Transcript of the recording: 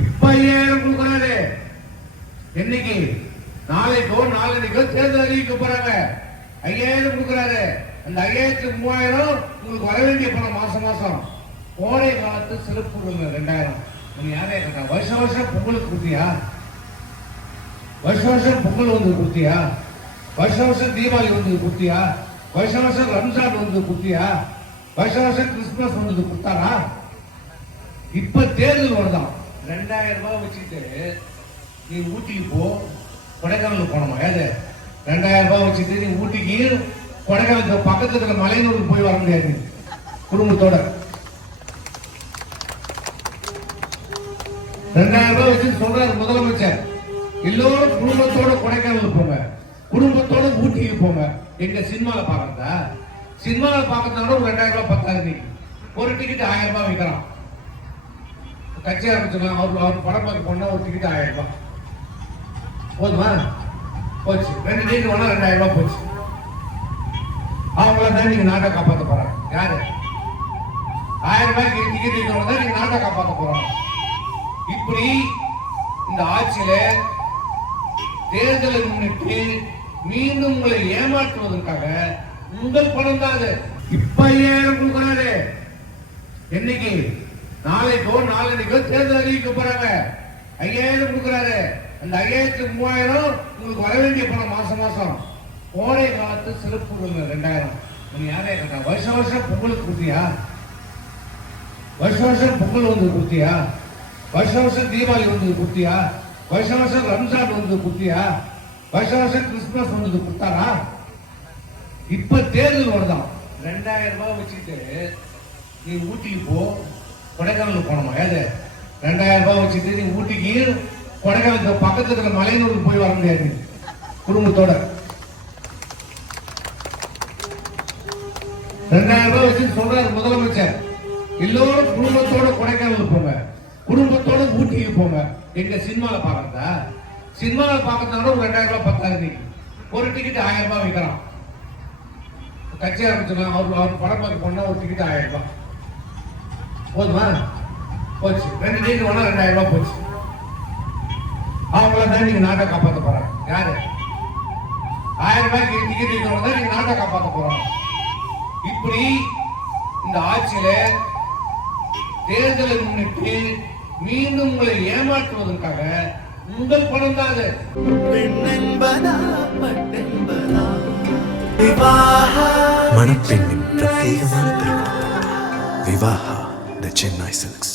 இப்ப 5000 கொடுக்குறாரு. என்னைக்கு? நாளைக்கோ நாளைக்கோ தேர்தல் அறிவிக்க போறாங்க. 5000 கொடுக்குறாரு. அந்த 5000 3000 உங்களுக்கு வர வேண்டிய பணம் மாசம் மாசம். கோடை காலத்து சிறப்பு 2000. நீங்க யாரே கேட்டா வருஷம் வருஷம் பொங்கலுக்கு கொடுத்தியா? வருஷம் வருஷம் பொங்கல் வந்து கொடுத்தியா? வருஷம் வருஷம் தீபாவளி வந்து கொடுத்தியா? வருஷம் வருஷம் ரம்ஜான் வந்து கொடுத்தியா? வருஷம் வருஷம் கிறிஸ்துமஸ் வந்து கொடுத்தாரா? இப்ப தேர்தல் வருதான். 2000 ரூபாய் வச்சுக்கிட்டு நீ ஊட்டிக்கு போ, கொடைக்கானல் போனோமா? ஏது 2000 ரூபாய் வச்சுட்டு நீ ஊட்டிக்கு கொடைக்கானல் பக்கத்துல இருக்கிற மலையனூருக்கு போய் வர முடியாது குடும்பத்தோட. 2000 ரூபாய் வச்சு சொல்றாரு முதலமைச்சர், எல்லோரும் குடும்பத்தோட கொடைக்கானல் போங்க, குடும்பத்தோட ஊட்டிக்கு போங்க. எங்க சினிமால பாக்குறதா? சினிமால பாக்கிறதோட ஒரு 2000 ரூபாய் பத்தாது. ஒரு டிக்கெட் 1000 ரூபாய் வைக்கிறான். கட்சி ஆரம்பிச்சிடலாம். அவர் படம் பார்க்க போனா ஒரு டிக்கெட் 1000 ரூபாய் போதுமா? போச்சு. 2 டிக்கெட் வேணா 2000 ரூபாய் போச்சு. அவங்கள தான் நீங்க நாட்டை காப்பாற்ற போறாங்க. யாரு 1000 ரூபாய்க்கு டிக்கெட் வைக்கிறவங்க தான் நீங்க நாட்டை காப்பாற்ற போறாங்க. இப்படி இந்த ஆட்சியில தேர்தலை முன்னிட்டு மீண்டும் உங்களை ஏமாற்றுவதற்காக உங்கள் பணம் தான் அது. இப்ப 5000 கொடுக்குறாரு. என்னைக்கு? நாளைக்கோ நாளைக்கோ தேர்தல் அறிவிக்க போறாங்க. 5000 கொடுக்குறாரு. அந்த 5000 3000 உங்களுக்கு வர வேண்டிய பணம் மாசம் மாசம். கோடை காலத்து சிறப்பு 2000. நீங்க யாரே கேட்டா வருஷம் வருஷம் பொங்கலுக்கு கொடுத்தியா? வருஷம் வருஷம் பொங்கல் வந்து கொடுத்தியா? வருஷம் வருஷம் தீபாவளி வந்து கொடுத்தியா? வருஷம் வருஷம் ரம்ஜான் வந்து கொடுத்தியா? வருஷம் வருஷம் கிறிஸ்துமஸ் வந்து கொடுத்தாரா? இப்ப தேர்தல் வருதான். 2000 ரூபாய் வச்சுக்கிட்டு நீ ஊட்டிக்கு போ, கொடைக்கானல் போனோமா? ஏது 2000 ரூபாய் வச்சுட்டு நீ ஊட்டிக்கு கொடைக்கானல் பக்கத்துல இருக்கிற மலையனூருக்கு போய் வர முடியாது குடும்பத்தோட. 2000 ரூபாய் வச்சு சொல்றாரு முதலமைச்சர், எல்லோரும் குடும்பத்தோட கொடைக்கானல் போங்க, குடும்பத்தோட ஊட்டிக்கு போங்க. எங்க சினிமால பாக்குறதா? சினிமால பாக்கிறதோட ஒரு 2000 ரூபாய் பத்தாது. ஒரு டிக்கெட் 1000 ரூபாய் வைக்கிறான். கட்சி ஆரம்பிச்சிடலாம். அவர் படம் பார்க்க போனா ஒரு டிக்கெட் 1000 ரூபாய் போதுமா? போச்சு. 2 டிக்கெட் வேணா 2000 ரூபாய் போச்சு. அவங்கள தான் நீங்க நாட்டை காப்பாற்ற போறாங்க. யாரு 1000 ரூபாய்க்கு டிக்கெட் வைக்கிறவங்க தான் நீங்க நாட்டை காப்பாற்ற போறாங்க. இப்படி இந்த ஆட்சியில தேர்தலை முன்னிட்டு மீண்டும் உங்களை ஏமாற்றுவதற்காக உங்கள் பணம் தான் அது. மணப்பெண்ணின் பிரத்யேகமான திருமணம் விவாஹா தி சென்னை சில்க்ஸ்.